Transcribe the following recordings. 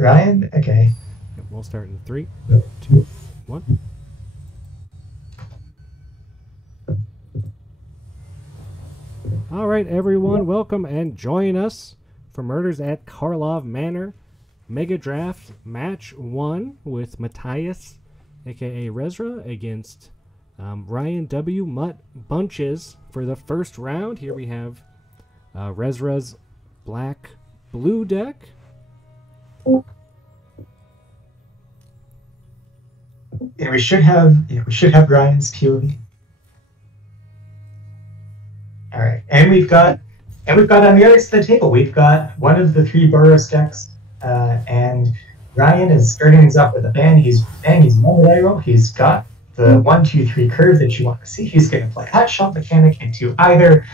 Ryan? Okay. Yep, we'll start in 3, 2, 1. All right, everyone, welcome and join us for Murders at Karlov Manor Megadraft Match 1 with Matthias, aka Rezra, against Ryan W. Mutt Bunches for the first round. Here we have Rezra's black-blue deck. Yeah, we should have Ryan's POV. All right, and we've got on the other side of the table, we've got one of the 3 Boros decks, and Ryan is starting things up with a bang. He's Megadraft. He's got the 1, 2, 3 curve that you want to see. He's going to play Hot Shot Mechanic into either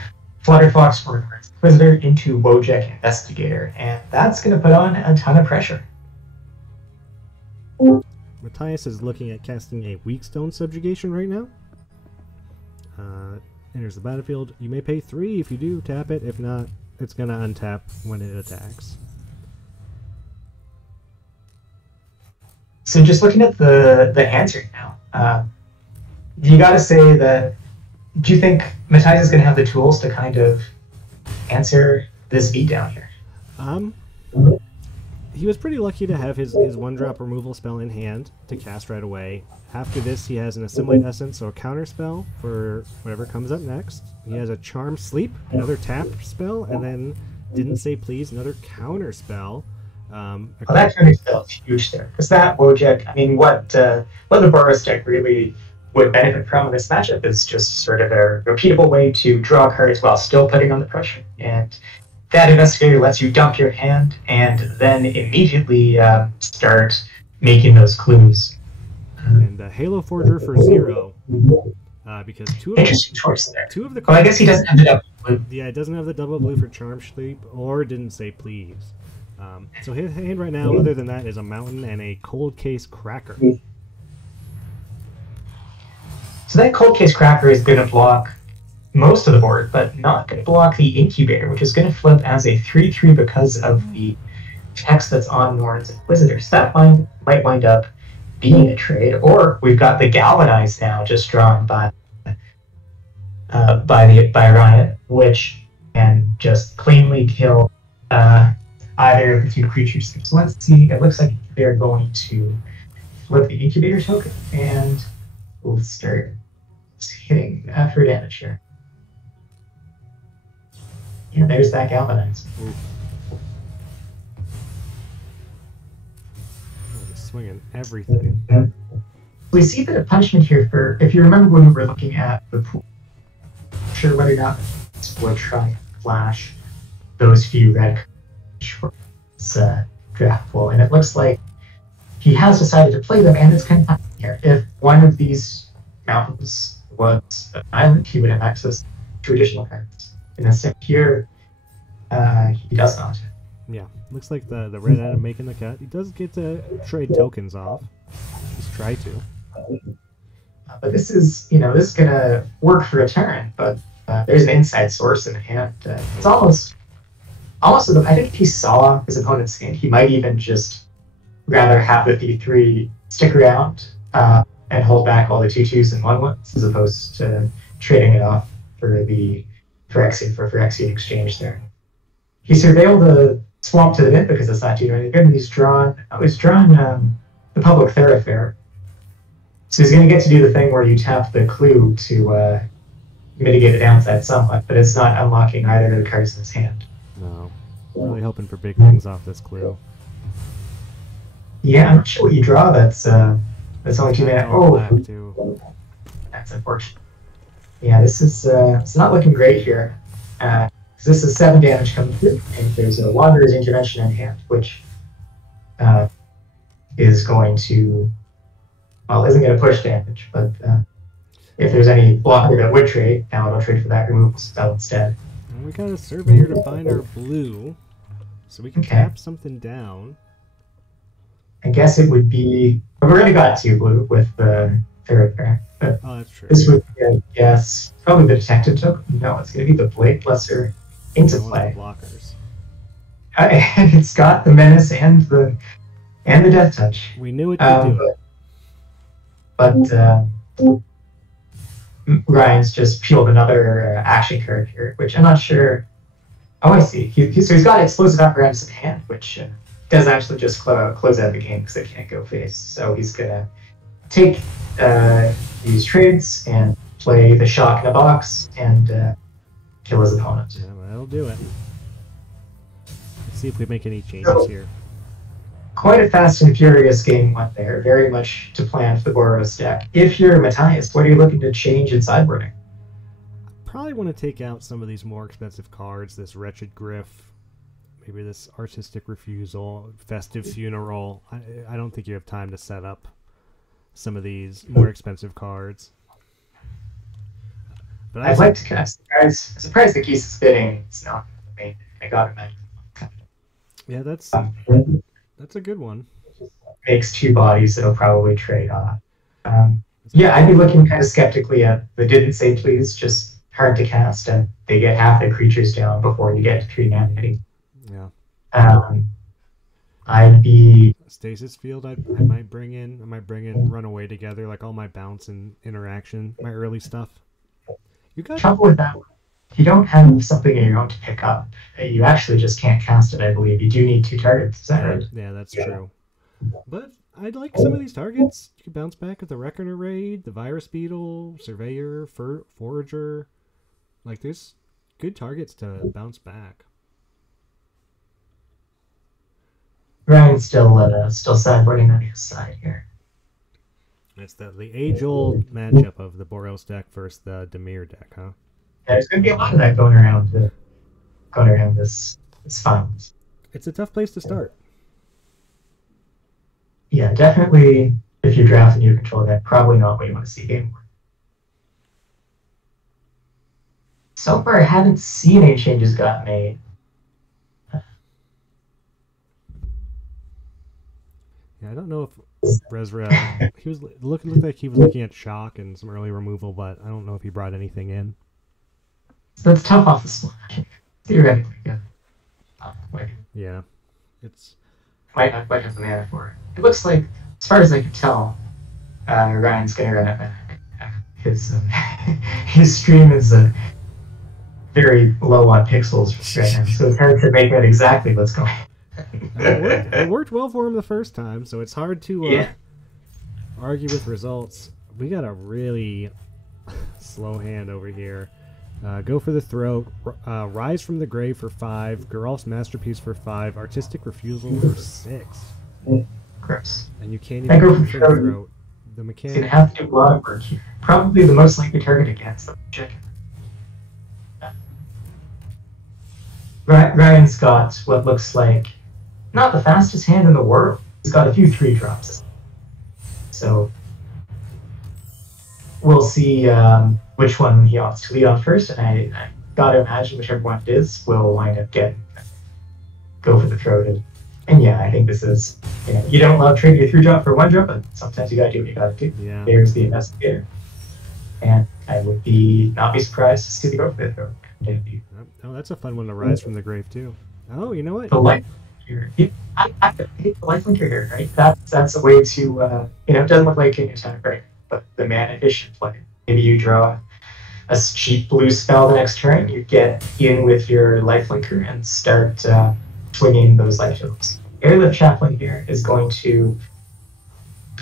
Flutterfox or Inquisitor into Wojek Investigator, and that's going to put on a ton of pressure. Matthias is looking at casting a Weakstone Subjugation right now. Enters the battlefield. You may pay 3 if you do tap it. If not, it's going to untap when it attacks. So just looking at the hands right now, you got to say that, do you think Matthias is going to have the tools to kind of answer this beatdown here? He was pretty lucky to have his 1-drop removal spell in hand to cast right away. After this, he has an Assimilate Essence, so a counter spell for whatever comes up next. He has a Charm Sleep, another tap spell, and then Didn't Say Please, another counter spell. That counter spell is huge there, because that Wojek, I mean, what the Boros deck really would benefit from in this matchup is just sort of a repeatable way to draw cards while still putting on the pressure. And that Investigator lets you dump your hand and then immediately start making those clues. And Halo Forger for 0, because interesting choice there. 2 of the cards. Well, I guess he doesn't have the double blue. Yeah, it doesn't have the double blue for Charm Sleep or Didn't Say Please. So his hand right now, other than that, is a Mountain and a Cold Case Cracker. So that Cold Case Cracker is going to block most of the board, but not going to block the Incubator, which is going to flip as a 3/3 because of the text that's on Norn's Inquisitor. So that might wind up being a trade, or we've got the Galvanize now just drawn by Ryan, which can just cleanly kill either of the 2 creatures. So let's see. It looks like they're going to flip the Incubator token, and we'll start hitting for damage here. Yeah, there's that Galvanize. Swinging everything. We see that a punishment here for, if you remember when we were looking at the pool, I'm not sure whether or not this would try and flash those few red draft pool, and it looks like he has decided to play them, and it's kind of here. If one of these mountains was an island, he would have access to additional cards. In a sec here, he does not. Yeah, looks like the red item making the cut. He does get to trade tokens off. Just try to. But this is going to work for a turn, but there's an inside source in the hand. It's almost I think if he saw his opponent's hand, he might even just rather have the D3 stick around and hold back all the 2/2s and 1/1s, as opposed to trading it off for Phyrexian exchange there. He surveilled the swamp to the mid because it's not doing anything good, and he's drawn the Public Thoroughfare. So he's going to get to do the thing where you tap the clue to mitigate the downside somewhat, but it's not unlocking either of the cards in his hand. No. Really hoping for big things off this clue. Yeah, I'm not sure what you draw that's only 2 mana. Oh, that's unfortunate. Yeah, this is it's not looking great here. This is 7 damage coming through, and there's a Wanderer's Intervention in hand, which is going to, well, isn't going to push damage, but if there's any blocker that would trade, now it'll trade for that removal spell instead. And we got a Surveyor to find our blue, so we can tap something down. I guess it would be, we've already got 2 blue with the Thoroughfare. Oh, that's true. This would be, yes, probably the Detective token. No, it's going to be the Blade Blesser into play. Blockers. And it's got the Menace and the And the Death Touch. We knew it could do it. But Ryan's just peeled another action card here, which I'm not sure. Oh, I see. So he's got Explosive Apparatus in hand, which does actually just close out the game because they can't go face. So he's going to take these trades and play the Shock in a box and kill his opponent. Yeah, that'll do it. Let's see if we make any changes here. Quite a fast and furious game one there. Very much to plan for the Boros deck. If you're Matthias, what are you looking to change in sideboarding? Probably want to take out some of these more expensive cards. This Wretched Griff, maybe this Artistic Refusal, Festive Funeral. I don't think you have time to set up some of these more expensive cards. But I'd like to kind of surprise the Geese is bidding. It's not the main thing. I got it. Yeah, that's a good one. Makes two bodies that'll probably trade off. Yeah, I'd be looking kind of skeptically at the Didn't Say Please, just hard to cast, and they get half their creatures down before you get to 3-mana hitting. Yeah. I'd be Stasis Field. I might bring in. Runaway Together, like all my bounce and interaction, my early stuff. You got trouble with that one. If you don't have something of your own to pick up, you actually just can't cast it, I believe. You do need 2 targets. Is that right? Yeah, that's true. But I'd like some of these targets. You can bounce back with the Reckoner Raid, the Virus Beetle, Surveyor, Forager. Like, there's good targets to bounce back. Ryan's still sideboarding on his side here. It's the age-old matchup of the Boros deck versus the Dimir deck, huh? Yeah, there's going to be a lot of that going around this finals. It's a tough place to start. Yeah, definitely. If you're drafting your control deck, probably not what you want to see game one. So far, I haven't seen any changes got made. Yeah, I don't know if Rezra, he was looked like he was looking at Shock and some early removal, but I don't know if he brought anything in. That's tough off the splash. Theoretically, yeah. Yeah, it's might have the mana for it. It looks like, as far as I can tell, Ryan's gonna run it back. His stream is very low on pixels right now, so it's hard to make out exactly what's going on. It worked well for him the first time, so it's hard to argue with results. We got a really slow hand over here. Go for the Throat, Rise from the Grave for 5, Geralf's Masterpiece for 5, Artistic Refusal for 6. Gross. And you can't even go for the Throat. The mechanic. He's gonna have to do a lot of work here. Probably the most likely target against the chicken. Ryan's got what looks like not the fastest hand in the world. He's got a few 3-drops. So we'll see which one he opts to lead on first, and I gotta imagine whichever one it is will wind up go for the Throat. And yeah, I think this is, you don't love trading your 3-drop for 1-drop, but sometimes you gotta do what you gotta do. Yeah. There's the Investigator. And I would not be surprised to see the go for the Throat. Oh, that's a fun one to Rise from the Grave too. Oh, you know what? The life linker. I hate the life linker here, right? That's a way to it doesn't look like any attack, right? But the mana efficient play. Maybe you draw a cheap blue spell the next turn, you get in with your life linker and start swinging those life tokens. Airlift Chaplain here is going to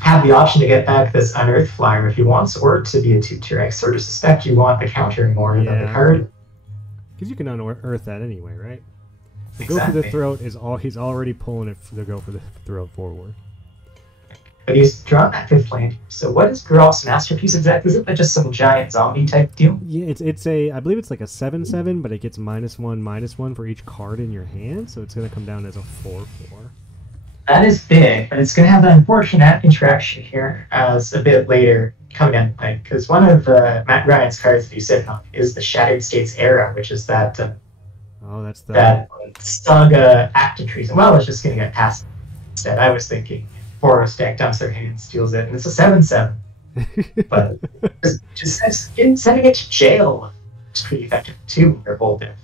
have the option to get back this Unearth Flyer if he wants, or to be a 2-tier. I sort of suspect you want the counter more than the card. Because you can unearth that anyway, right? The Exactly. Go for the Throat is he's already pulling it to go for the Throat forward. But he's drawn that 5th land. So what is Geralf's Masterpiece exactly? Is it just some giant zombie type deal? Yeah, it's I believe it's like a 7/7, but it gets -1/-1 for each card in your hand, so it's going to come down as a 4/4. That is big, but it's going to have that unfortunate interaction here as a bit later coming down the pike, because one of Matt Ryan's cards that you sit on is the Shattered States Era, which is that that's that Saga Active Treason. Well, it's just going to get past instead. I was thinking Forest deck dumps their hand, steals it, and it's a 7/7. But just sending it to jail is pretty effective too. They're both dead.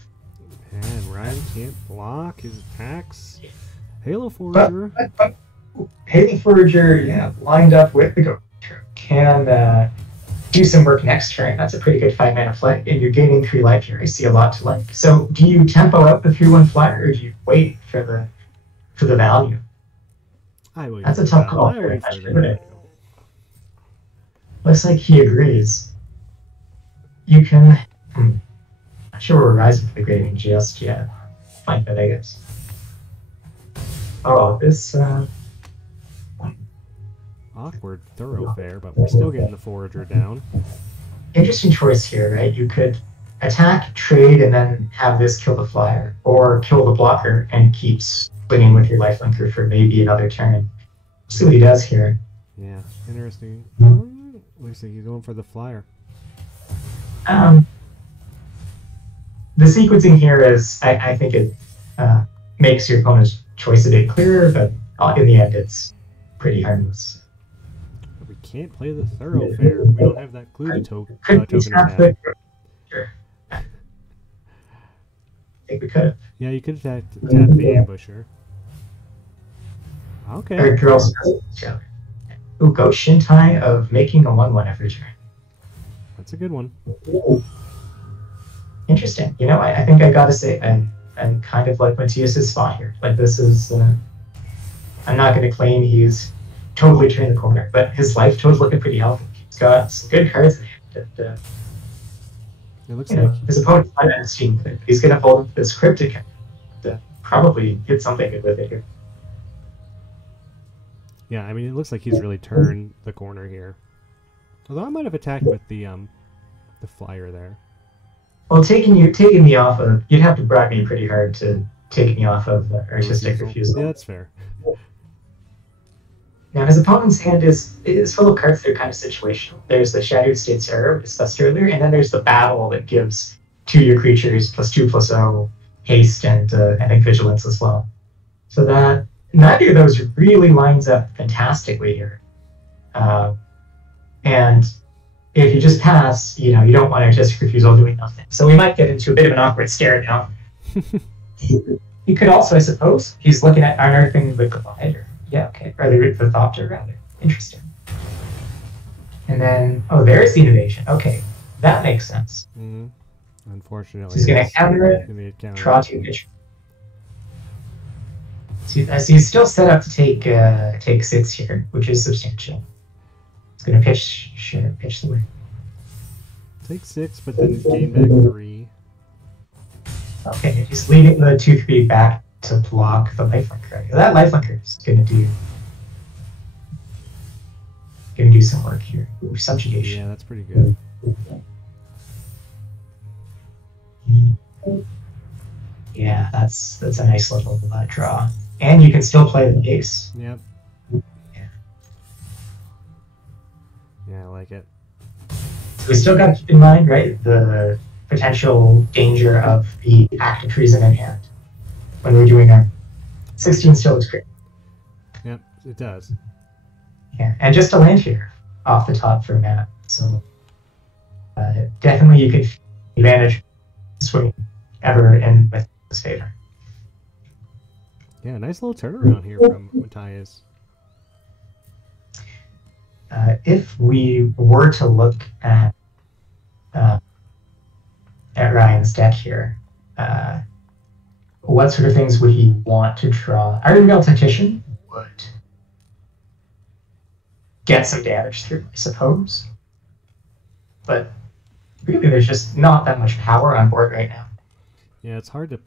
And Ryan can't block his attacks. Halo Forager. But Haley Forager, yeah, lined up with the Ghost can do some work next turn. That's a pretty good 5-mana flight, and you're gaining 3 life here. I see a lot to like. So, do you tempo out the 3/1 flyer, or do you wait for the value? I wait. That's a tough call. I wait for the value. Looks like he agrees. You can. Not sure we're rising for the grading just yet. Fine, but I guess. Oh, this. Awkward thoroughfare, but we're still getting the Forager down. Interesting choice here, right? You could attack, trade, and then have this kill the flyer, or kill the blocker and keep swinging with your lifelinker for maybe another turn. See what he does here. Yeah, interesting. Looks like he's going for the flyer. The sequencing here is, I think it makes your opponent's choice a bit clearer, but in the end, it's pretty harmless. We can't play the thoroughfare. We don't have that clue token in hand. Sure. I think we could have. Yeah, you could tap the ambusher. Okay. Or girls. Ooh, go Shintai of making a 1/1 every turn. That's a good one. Interesting. You know, I think I gotta say, I'm kind of like Matthias' spot here. Like, this is, I'm not going to claim he's totally turned the corner, but his life total's looking pretty healthy. He's got some good cards in hand. And, it looks like his opponent's not on Steam with it. He's going to hold this cryptic to probably get something good with it here. Yeah, I mean, it looks like he's really turned the corner here. Although I might have attacked with the flyer there. Well, taking me off of, you'd have to bribe me pretty hard to take me off of artistic refusal. Yeah, that's fair. Now, his opponent's hand is full of cards that are kind of situational. There's the Shattered State's Arrow we discussed earlier, and then there's the Battle that gives 2 your creatures +2/+0 haste and I think vigilance as well. So that neither of those really lines up fantastically here. And if you just pass, you don't want artistic refusal doing nothing. So we might get into a bit of an awkward stare now. He could also, I suppose, he's looking at unearthing the Collider. Yeah, okay. Or the Thopter, rather. Interesting. And then, there's the innovation. Okay, that makes sense. Mm-hmm. Unfortunately, so he's going to counter it, draw 2 pitch. So he's still set up to take 6 here, which is substantial. He's going to pitch the way. Take 6, but then gain back 3. Okay, he's leaving the 2/3 back to block the lifelinker. That lifelinker is going to do some work here. Ooh, subjugation. Yeah, that's pretty good. Yeah, that's a nice little draw. And you can still play the ace. Yep. Yeah, I like it. So we still got to keep in mind, right, the potential danger of the active treason in hand when we're doing our 16 still looks great. Yep, it does. Yeah, and just a land here off the top for Matt. So definitely you could advantage swing ever in with his favor. Yeah, nice little turnaround here from Matthias. If we were to look at Ryan's deck here, what sort of things would he want to draw? Iron Veil Tactician would get some damage through, I suppose. But really, there's just not that much power on board right now. Yeah, it's hard to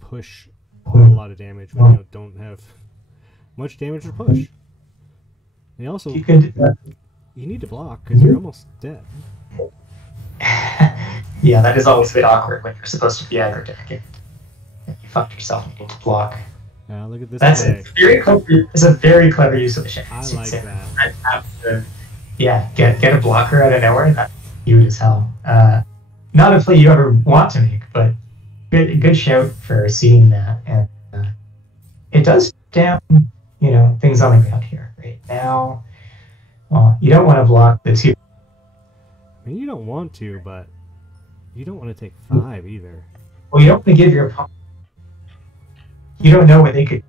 push a lot of damage when you don't have much damage to push. And also, you need to block because you're almost dead. Yeah, that is always a bit awkward when you're supposed to be aggro deck and you fucked yourself and you need to block. Look at this. That's a very clever use of the shit. I like that. I'd have to, get a blocker out of nowhere. That's cute as hell. Not a play you ever want to make, but good shout for seeing that. And it does down, things on the ground here right now. Well, you don't want to block the 2. I mean, you don't want to, but you don't want to take 5 either. Well, you don't want to give your opponent. You don't know when they could.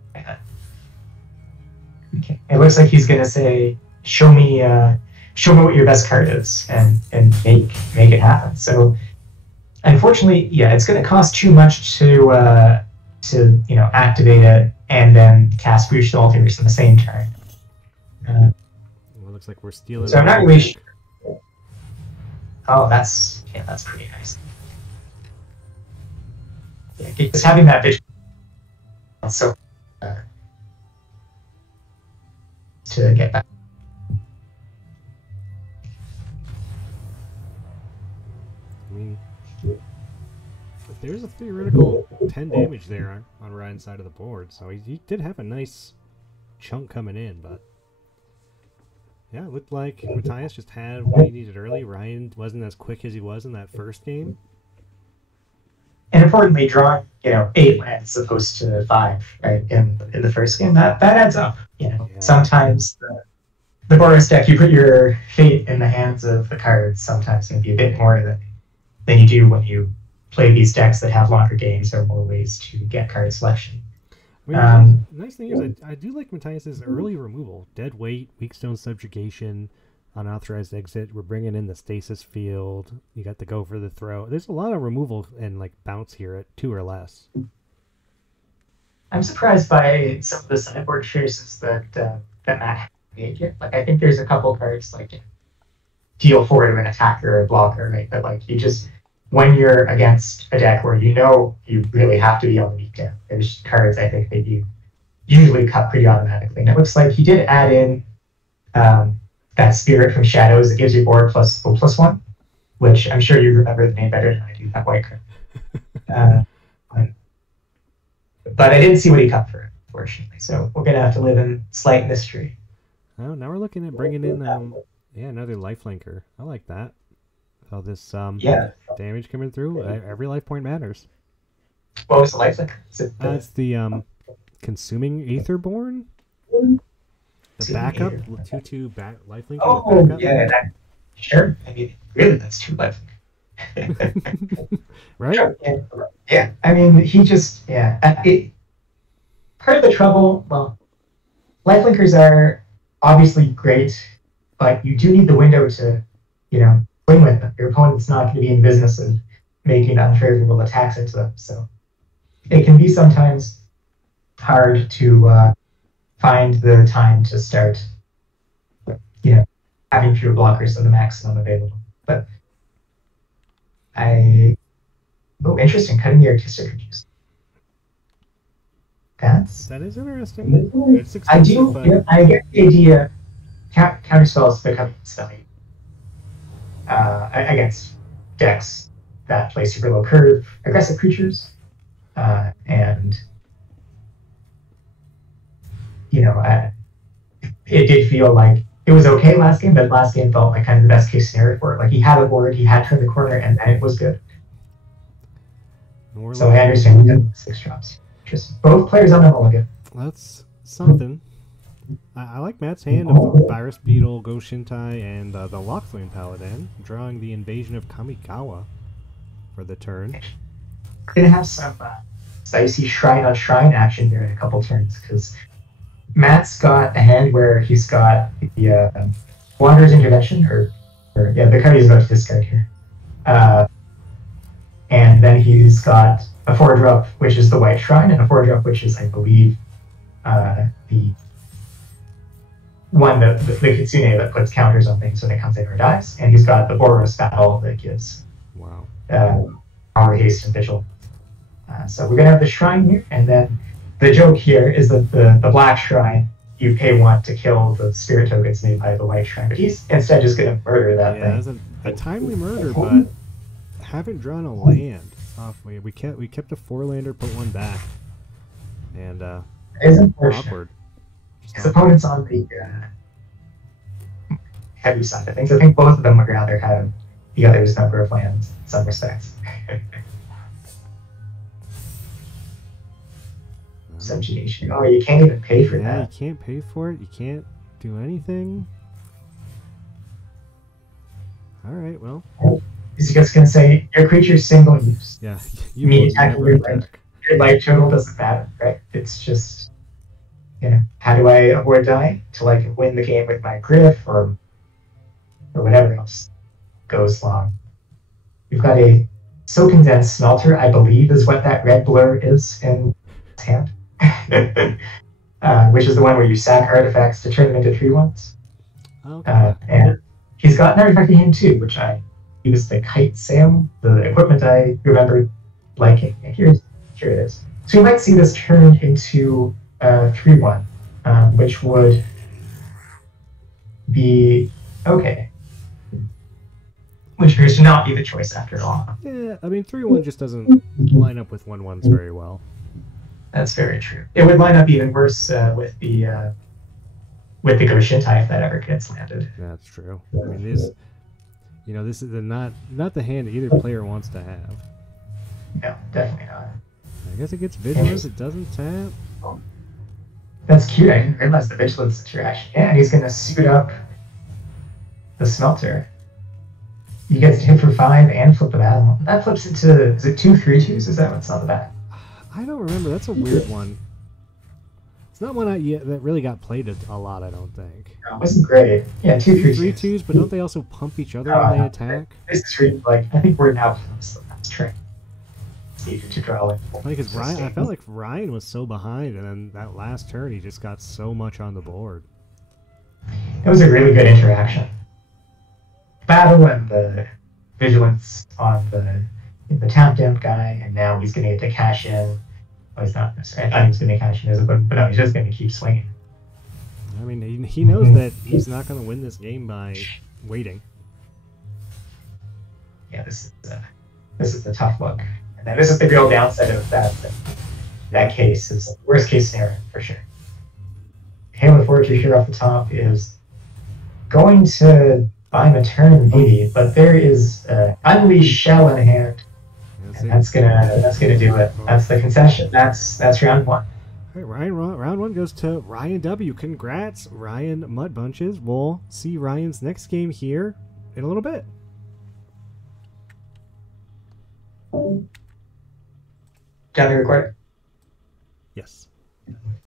Okay. It looks like he's gonna say, show me what your best card is, and make it happen. So unfortunately, yeah, it's gonna cost too much to activate it and then cast Breach the Multiverse in the same turn. Well, it looks like we're stealing. So I'm not really sure. Oh, that's pretty nice. Yeah, just having that vision. So to get back. I mean, there's a theoretical 10 damage there on Ryan's side of the board, so he did have a nice chunk coming in, but yeah, it looked like Matthias just had what he needed early. Ryan wasn't as quick as he was in that first game. And importantly, drawing 8 lands as opposed to 5, right? In the first game, that adds up. Yeah. Sometimes the Boros deck, you put your fate in the hands of the cards. Sometimes maybe a bit more than you do when you play these decks that have longer games or more ways to get card selection. I mean, the nice thing is I do like Matthias's early removal. Dead weight, weak stone subjugation, unauthorized exit. We're bringing in the stasis field. You got to go for the throw. There's a lot of removal and like bounce here at 2 or less. I'm surprised by some of the sideboard choices that Matt made here. Like, I think there's a couple cards like deal 4 to an attacker or blocker, right? But like when you're against a deck where you really have to be on the beat down, there's cards I think that you usually cut pretty automatically. And it looks like he did add in that Spirit from Shadows that gives you board +1, which I'm sure you remember the name better than I do, that white card. But I didn't see what he cut for it, unfortunately. So we're going to have to live in slight mystery. Oh, now we're looking at bringing in another lifelinker. I like that. So this damage coming through, every life point matters. What was the lifelinker? It's the Consuming Aetherborn? The backup, 2/2 lifelinker. Oh, yeah, sure. I mean, really, that's 2 lifelinker. Right? Sure. Yeah. I mean, he just, part of the trouble, well, lifelinkers are obviously great, but you do need the window to, swing with them. Your opponent's not going to be in business of making unfavorable attacks into them. So it can be sometimes hard to find the time to start, having fewer blockers than the maximum available. But interesting, cutting the artistic reviews. That is interesting. It's I do. But I get the idea. Counterspells become silly against decks that play super low curve aggressive creatures, and it did feel like it was okay last game, but last game felt like kind of the best case scenario for it. Like he had a board, he had turned the corner, and then it was good. So I understand the 6 drops. Just both players on the mulligan. That's something. I like Matt's hand of Virus Beetle, Go Shintai, and the Lockflame Paladin, drawing the Invasion of Kamigawa for the turn. We're going to have some dicey Shrine on Shrine action here in a couple turns, because Matt's got a hand where he's got the Wanderer's Intervention, the card he's about to discard here. And then he's got a 4-drop, which is the White Shrine, and a 4-drop, which is, I believe, the one that the Kitsune that puts counters on things when it comes in or dies. And he's got the Boros Battle that gives power, haste, and vigil. So we're going to have the Shrine here, and then the joke here is that the Black Shrine, you pay 1 to kill the spirit tokens made by the White Shrine, but he's instead just going to murder that thing. Yeah, that's a timely murder, but haven't drawn a land off. We kept a 4-lander, put 1 back, and it is awkward. His opponent's on the heavy side of things. I think both of them would rather have the other's number of lands in some respects. Subjugation. Oh, you can't even pay for that. Yeah, you can't pay for it. You can't do anything. All right, well. He's just going to say, your creature's single use. Yeah. You mean attacking your life total doesn't matter, right? It's just, how do I avoid dying till I can win the game with my Griff or whatever else goes long. We've got a so condensed smelter, I believe, is what that red blur is in his hand, which is the one where you sack artifacts to turn them into 3/1s. Okay. And he's got an artifact in him too, which I use the kite sail, the equipment I remember liking. Here it is. So you might see this turned into 3/1, which would be okay. Which appears to not be the choice after all. Yeah, I mean 3/1 just doesn't line up with 1/1s very well. That's very true. It would line up even worse with the Goshintai if that ever gets landed. That's true. I mean, this is not the hand either player wants to have. No, definitely not. I guess it gets vigilance. It doesn't tap. That's cute. I didn't realize the vigilance interaction. Yeah, and he's going to suit up the smelter. He gets to hit for 5 and flip the battle. That flips into, is it 2 3/2s? Is that what's on the back? I don't remember. That's a weird one. It's not one that really got played a lot, I don't think. No, it wasn't great. Yeah, 2 3/2s. 3/2s, but don't they also pump each other when they attack? This is really, like, I think we're now past the last trick. It's easier to draw in. Because Ryan, I felt like Ryan was so behind, and then that last turn he just got so much on the board. It was a really good interaction. Battle and the vigilance on the tap down guy, and now he's going to get to cash in. Well, he's not necessarily. I thought he was going to cash in as a but no, he's just going to keep swinging. I mean, he knows that he's not going to win this game by waiting. Yeah, this is the tough look, and then this is the real downside of that case. Is the worst case scenario for sure. Halo Fortune here off the top is going to buy him a turn maybe, but there is Unleash Shell in hand, and that's gonna do it. That's the concession. That's round 1. All right, round 1 goes to Ryan W. Congrats, Ryan Mud Bunches. We'll see Ryan's next game here in a little bit. Done the recording? Yes.